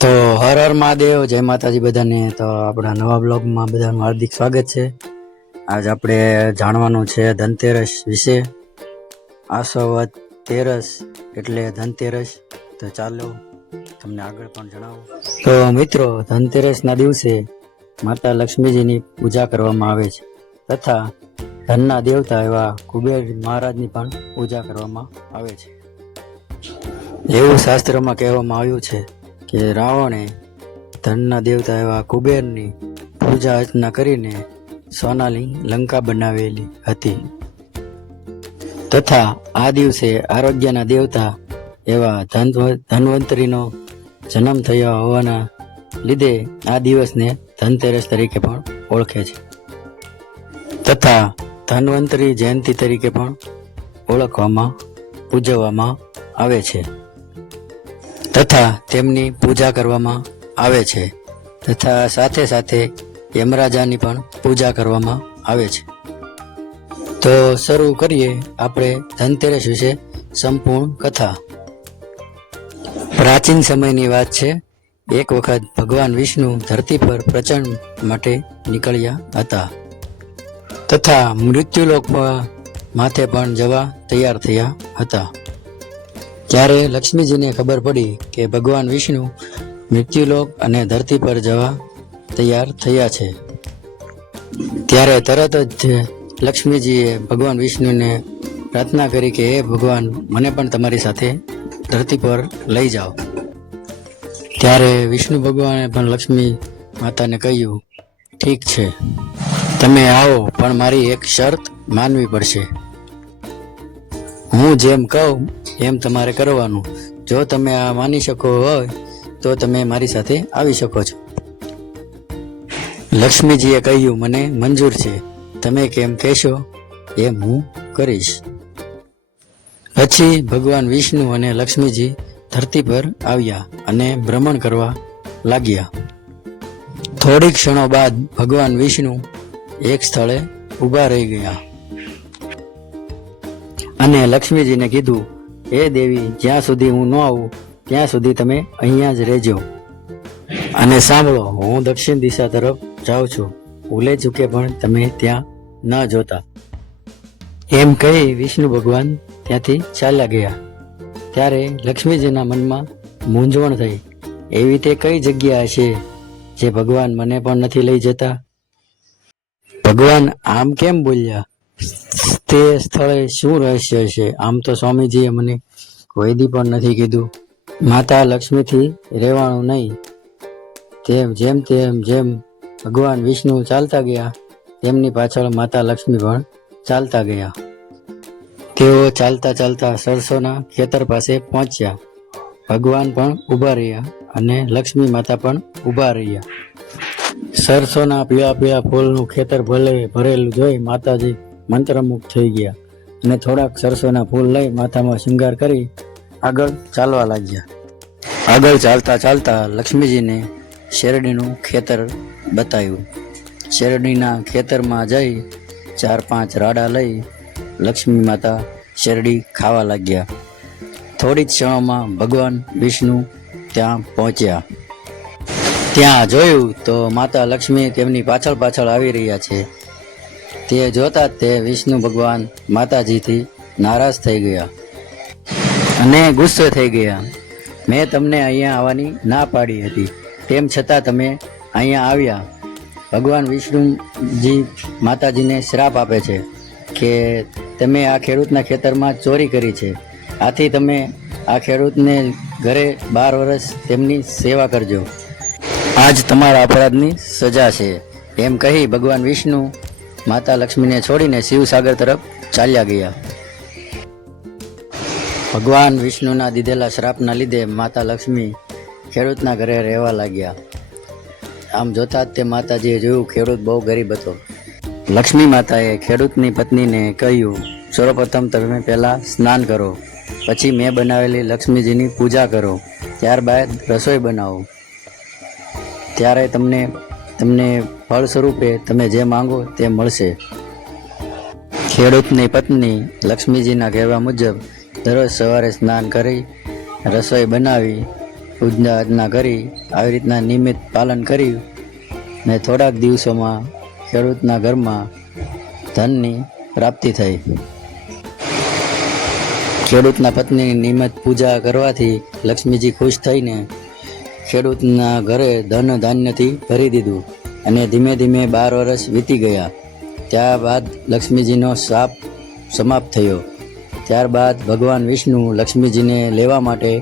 તો હર હર મહાદેવ, જય માતાજી બધાને. તો આપણા નવા બ્લોગમાં બધાનું હાર્દિક સ્વાગત છે. આજ આપણે જાણવાનું છે ધનતેરસ વિશે. આસોવત તેરસ એટલે ધનતેરસ. તો ચાલો તમને આગળ પણ જણાવું. તો મિત્રો, ધનતેરસના દિવસે માતા લક્ષ્મીજીની પૂજા કરવામાં આવે છે. તથા ધનના દેવતા એવા કુબેર મહારાજની પણ પૂજા કરવામાં આવે છે. એવું શાસ્ત્રમાં કહેવામાં આવ્યું છે કે રાવણે ધનના દેવતા એવા કુબેરની પૂજા અર્ચના કરીને સોનાની લંકા બનાવેલી હતી. તથા આ દિવસે આરોગ્યના દેવતા એવા ધનવંતરીનો જન્મ થયો હોવાના લીધે આ દિવસને ધનતેરસ તરીકે પણ ઓળખે છે. તથા ધનવંતરી જયંતિ તરીકે પણ ઓળખવામાં ઉજવવામાં આવે છે. તથા તેમની પૂજા કરવામાં આવે છે. તથા સાથે સાથે યમરાજાની પણ પૂજા કરવામાં આવે છે. તો શરૂ કરીએ આપણે ધનતેરસ વિશે સંપૂર્ણ કથા. પ્રાચીન સમયની વાત છે. એક વખત ભગવાન વિષ્ણુ ધરતી પર પ્રચંડ માટે નીકળ્યા હતા. તથા મૃત્યુલોક માથે પણ જવા તૈયાર થયા હતા. ત્યારે લક્ષ્મીજીને ખબર પડી કે ભગવાન વિષ્ણુ મૃત્યુલોક અને ધરતી પર જવા તૈયાર થયા છે. ત્યારે તરત જ લક્ષ્મીજીએ ભગવાન વિષ્ણુને પ્રાર્થના કરી કે, હે ભગવાન, મને પણ તમારી સાથે ધરતી પર લઈ જાઓ. ત્યારે વિષ્ણુ ભગવાને પણ લક્ષ્મી માતાને કહ્યું, ઠીક છે. તમે આવો, પણ મારી એક શરત માનવી પડશે. હું જેમ કહું, એમ તમારે કરવાનું. જો તમે આ માની શકો હોય, તો તમે મારી સાથે આવી શકો છો. લક્ષ્મીજીએ કહ્યું, મને મંજૂર છે. તમે કેમ કહેશો? એમ હું કરીશ. પછી ભગવાન વિષ્ણુ અને લક્ષ્મીજી ધરતી પર આવ્યા અને ભ્રમણ કરવા લાગ્યા. થોડીક ક્ષણો બાદ ભગવાન વિષ્ણુ એક સ્થળે ઊભા રહી ગયા. અને લક્ષ્મીજીને કીધું, હે દેવી, જ્યાં સુધી હું ન આવું, ત્યાં સુધી તમે અહીંયા જ રહેજો. અને સાંભળો, હું દક્ષિણ દિશા તરફ જાઉં છું. ભૂલે ચૂકે પણ તમે ત્યાં ન જોતા. એમ કહી વિષ્ણુ ભગવાન ત્યાંથી ચાલ્યા ગયા. ત્યારે લક્ષ્મીજીના મનમાં મૂંઝવણ થઈ. એવી તે કઈ જગ્યા છે જે ભગવાન મને પણ નથી લઈ જતા? ભગવાન આમ કેમ બોલ્યા? તે સ્થળે શું રહસ્ય છે? આમ તો સ્વામીજીએ મને કોઈ દી પણ નથી કીધું. માતા લક્ષ્મીથી રહેવાનું નહીં. તેમ જેમ તેમ જેમ ભગવાન વિષ્ણુ ચાલતા ગયા, તેમની પાછળ માતા લક્ષ્મી પણ ચાલતા ગયા. તેઓ ચાલતા ચાલતા સરસોના ખેતર પાસે પહોંચ્યા. ભગવાન પણ ઊભા રહ્યા અને લક્ષ્મી માતા પણ ઊભા રહ્યા. સરસોના પીળા પીળા ફૂલનું ખેતર ભલે ભરેલું જોઈ માતાજી મંત્રમુગ્ધ થઈ ગયા અને થોડાક સરસોના ફૂલ લઈ માથામાં શૃંગાર કરી આગળ ચાલવા લાગ્યા. આગળ ચાલતા ચાલતા લક્ષ્મીજીને શેરડીનું ખેતર બતાવ્યું. શેરડીના ખેતરમાં જઈ ચાર પાંચ રાડા લઈ લક્ષ્મી માતા શેરડી ખાવા લાગ્યા. થોડી જ ક્ષણોમાં ભગવાન વિષ્ણુ ત્યાં પહોંચ્યા. ત્યાં જોયું તો માતા લક્ષ્મી તેમની પાછળ પાછળ આવી રહ્યા છે. તે જોતા તે વિષ્ણુ ભગવાન માતાજીથી નારાજ થઈ ગયા અને ગુસ્સે થઈ ગયા. મેં તમને અહીંયા આવવાની ના પાડી હતી. તેમ છતાં તમે અહીંયા આવ્યા. ભગવાન વિષ્ણુજી માતાજીને શ્રાપ આપે છે કે તમે આ ખેડૂતના ખેતરમાં ચોરી કરી છે. આથી તમે આ ખેડૂતને ઘરે બાર વર્ષ તેમની સેવા કરજો. આજ તમારા અપરાધની સજા છે. એમ કહી ભગવાન વિષ્ણુ માતા લક્ષ્મીને છોડીને શિવસાગર તરફ ચાલ્યા ગયા. ભગવાન વિષ્ણુના દીધેલા શ્રાપના લીધે માતા લક્ષ્મી ખેડૂતના ઘરે રહેવા લાગ્યા. આમ જોતા જ તે માતાજીએ જોયું ખેડૂત બહુ ગરીબ હતો. લક્ષ્મી માતાએ ખેડૂતની પત્નીને કહ્યું, સર્વપ્રથમ તમે પહેલાં સ્નાન કરો, પછી મેં બનાવેલી લક્ષ્મીજીની પૂજા કરો, ત્યારબાદ રસોઈ બનાવો. ત્યારે તમને તમને ફળ સ્વરૂપે તમે જે માંગો તે મળશે. ખેડૂતની પત્ની લક્ષ્મીજીના કહેવા મુજબ દરરોજ સવારે સ્નાન કરી, રસોઈ બનાવી, પૂજા અર્ચના કરી, આવી રીતના નિયમિત પાલન કર્યું ને થોડાક દિવસોમાં ખેડૂતના ઘરમાં ધનની પ્રાપ્તિ થઈ. ખેડૂતના પત્નીની નિયમિત પૂજા કરવાથી લક્ષ્મીજી ખુશ થઈને ખેડૂતના ઘરે ધન ધાન્યથી ભરી દીધું અને ધીમે ધીમે બાર વર્ષ વીતી ગયા. ત્યારબાદ લક્ષ્મીજીનો શાપ સમાપ્ત થયો. ત્યારબાદ ભગવાન વિષ્ણુ લક્ષ્મીજીને લેવા માટે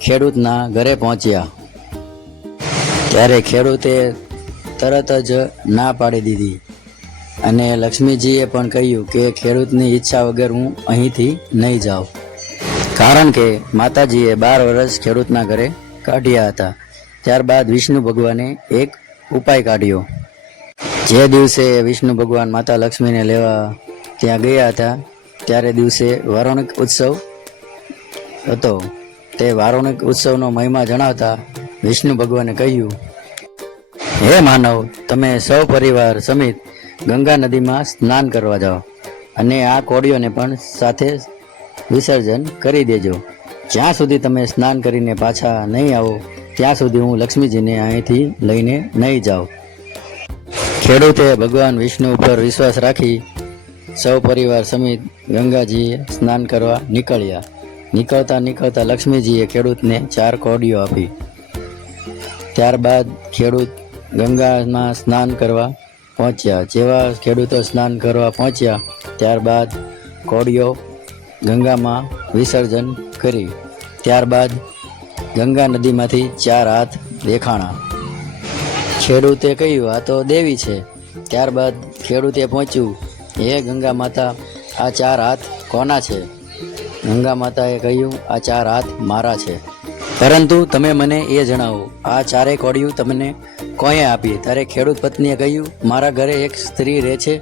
ખેડૂતના ઘરે પહોંચ્યા. ત્યારે ખેડૂતે તરત જ ના પાડી દીધી અને લક્ષ્મીજીએ પણ કહ્યું કે ખેડૂતની ઈચ્છા વગર હું અહીંથી નહીં જાઉં. કારણ કે માતાજીએ બાર વર્ષ ખેડૂતના ઘરે કાઢ્યા હતા. ત્યારબાદ વિષ્ણુ ભગવાને એક ઉપાય કાઢ્યો. જે દિવસે વિષ્ણુ ભગવાન માતા લક્ષ્મીને લેવા ત્યાં ગયા હતા, ત્યારે દિવસે વારોણિક ઉત્સવ હતો. તે વારોણિક ઉત્સવનો મહિમા જણાવતા વિષ્ણુ ભગવાને કહ્યું, હે માનવ, તમે સૌ પરિવાર સમિત ગંગા નદીમાં સ્નાન કરવા જાઓ અને આ કોડીઓને પણ સાથે વિસર્જન કરી દેજો. જ્યાં સુધી તમે સ્નાન કરીને પાછા નહીં આવો ત્યાં સુધી હું લક્ષ્મીજીને અહીંથી લઈને નહીં જાઉં. ખેડૂતે ભગવાન વિષ્ણુ ઉપર વિશ્વાસ રાખી સૌ પરિવાર સમિત ગંગાજીએ સ્નાન કરવા નીકળ્યા. નીકળતા નીકળતા લક્ષ્મીજીએ ખેડૂતને ચાર કોડીઓ આપી. ત્યારબાદ ખેડૂત ગંગામાં સ્નાન કરવા પહોંચ્યા. જેવા ખેડૂતો સ્નાન કરવા પહોંચ્યા, ત્યારબાદ કોડીઓ ગંગામાં વિસર્જન કરી. ત્યારબાદ ગંગા નદીમાંથી ચાર હાથ દેખાણા. ખેડૂતે કહ્યું, આ તો દેવી છે. ત્યારબાદ ખેડૂતે પહોંચ્યું, હે ગંગા માતા, આ ચાર હાથ કોના છે? ગંગા માતાએ કહ્યું, આ ચાર હાથ મારા છે. પરંતુ તમે મને એ જણાવો, આ ચારેય કોડિયું તમને કોએ આપી? ત્યારે ખેડૂત પત્નીએ કહ્યું, મારા ઘરે એક સ્ત્રી રહે છે.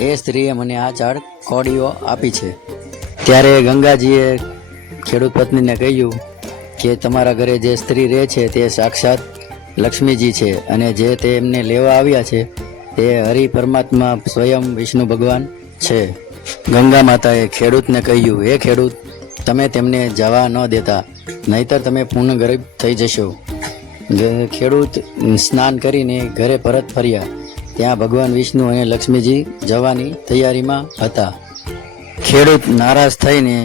એ સ્ત્રીએ મને આ ચાર કોડીઓ આપી છે. ત્યારે ગંગાજીએ ખેડૂત પત્નીને કહ્યું કે તમારા ઘરે જે સ્ત્રી રહે છે, તે સાક્ષાત લક્ષ્મીજી છે અને જે તે એમને લેવા આવ્યા છે, તે હરિ પરમાત્મા સ્વયં વિષ્ણુ ભગવાન છે. ગંગા માતાએ ખેડૂતને કહ્યું, હે ખેડૂત, તમે તેમને જવા ન દેતા, નહીતર તમે પૂર્ણ ગરીબ થઈ જશો. ખેડૂત સ્નાન કરીને ઘરે પરત ફર્યા. ત્યાં ભગવાન વિષ્ણુ અને લક્ષ્મીજી જવાની તૈયારીમાં હતા. ખેડૂત નારાજ થઈને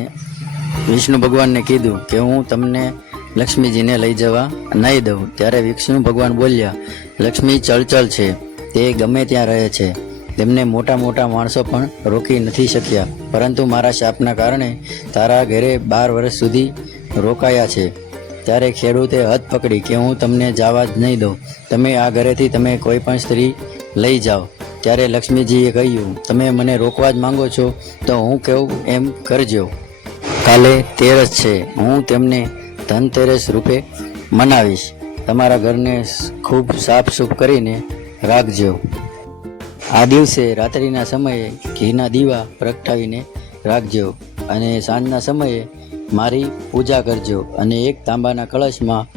વિષ્ણુ ભગવાનને કીધું કે હું તમને લક્ષ્મીજીને લઈ જવા નહીં દઉં. ત્યારે વિષ્ણુ ભગવાન બોલ્યા, લક્ષ્મી ચળચળ છે. તે ગમે ત્યાં રહે છે. તેમને મોટા મોટા માણસો પણ રોકી નથી શક્યા. પરંતુ મારા શાપના કારણે તારા ઘરે બાર વર્ષ સુધી રોકાયા છે. ત્યારે ખેડૂતે હદ પકડી કે હું તમને જવા જ નહીં દઉં. તમે આ ઘરેથી તમે કોઈ પણ સ્ત્રી લઈ જાઓ. ત્યારે લક્ષ્મીજીએ કહ્યું, તમે મને રોકવા જ માંગો છો, તો હું કહું એમ કરજો. કાલે તેરસ છે. હું તેમને ધનતેરસ રૂપે મનાવીશ. તમારા ઘરને ખૂબ સાફ સૂફ કરીને રાખજો. આ દિવસે રાત્રિના સમયે ઘીના દીવા પ્રગટાવીને રાખજો અને સાંજના સમયે મારી પૂજા કરજો અને એક તાંબાના કળશમાં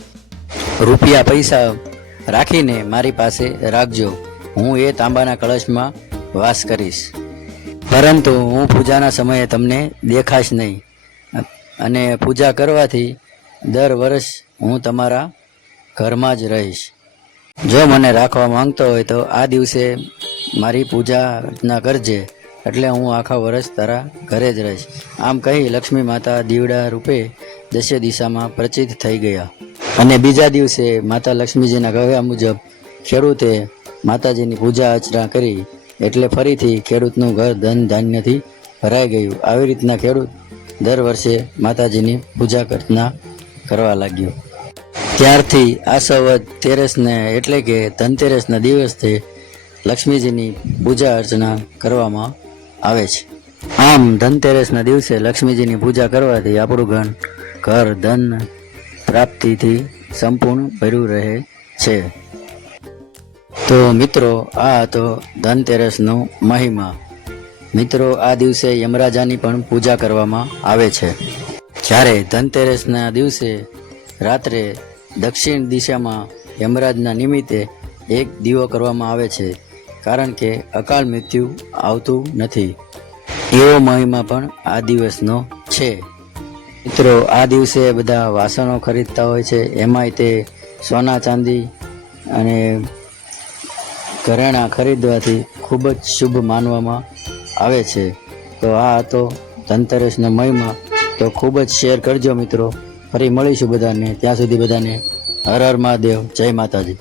રૂપિયા પૈસા રાખીને મારી પાસે રાખજો. હું એ તાંબાના કળશમાં વાસ કરીશ. પરંતુ હું પૂજાના સમયે તમને દેખાશ નહીં. અને પૂજા કરવાથી દર વર્ષ હું તમારા ઘરમાં જ રહીશ. જો મને રાખવા માંગતો હોય તો આ દિવસે મારી પૂજા અર્ચના કરજે, એટલે હું આખા વર્ષ તારા ઘરે જ રહીશ. આમ કહી લક્ષ્મી માતા દીવડા રૂપે દશે દિશામાં પ્રચિત થઈ ગયા. અને બીજા દિવસે માતા લક્ષ્મીજીના કહ્યા મુજબ ખેડૂતે માતાજીની પૂજા અર્ચના કરી, એટલે ફરીથી ખેડૂતનું ઘર ધન ધાન્યથી ભરાઈ ગયું. આવી રીતના ખેડૂત દર વર્ષે માતાજીની પૂજા અર્ચના કરવા લાગ્યો. ત્યારથી આ આસવદ તેરસને એટલે કે ધનતેરસના દિવસથી લક્ષ્મીજીની પૂજા અર્ચના કરવામાં આવે છે. આમ ધનતેરસના દિવસે લક્ષ્મીજીની પૂજા કરવાથી આપણું ઘર ઘર ધન પ્રાપ્તિથી સંપૂર્ણ ભર્યું રહે છે. તો મિત્રો, આ હતો ધનતેરસનો મહિમા. મિત્રો, આ દિવસે યમરાજાની પણ પૂજા કરવામાં આવે છે. જ્યારે ધનતેરસના દિવસે રાત્રે દક્ષિણ દિશામાં યમરાજના નિમિત્તે એક દીવો કરવામાં આવે છે, કારણ કે અકાળ મૃત્યુ આવતું નથી. એવો મહિમા પણ આ દિવસનો છે. મિત્રો, આ દિવસે બધા વાસણો ખરીદતા હોય છે. એમાંય તે સોના ચાંદી અને ઘરેણાં ખરીદવાથી ખૂબ જ શુભ માનવામાં આવે છે. તો આ હતો ધનતેરસનો મહિમા. તો ખૂબ જ શેર કરજો મિત્રો. ફરી મળીશું બધાને. ત્યાં સુધી બધાને હર હર મહાદેવ. જય માતાજી.